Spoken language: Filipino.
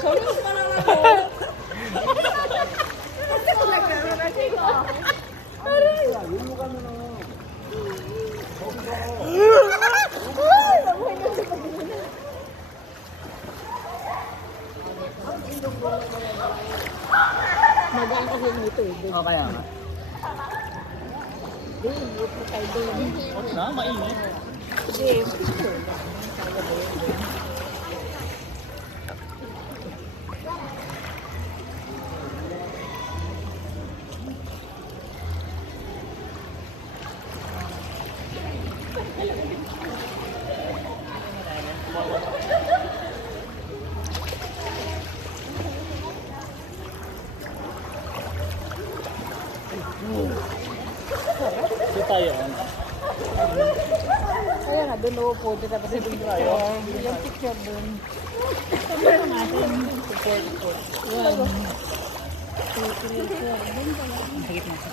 저런 말하라고. 여기로 가면은 Magaan kasi yung tubig. Oh, kaya nga. Doon, buto tayo doon. Ano na? Mainit. Sige. Dito tayo. Kaya nga, doon upo. Doon tapos yung picture. Yung picture doon. Sabi ko natin. Picture. 1, 2, 3, 4. Doon pala.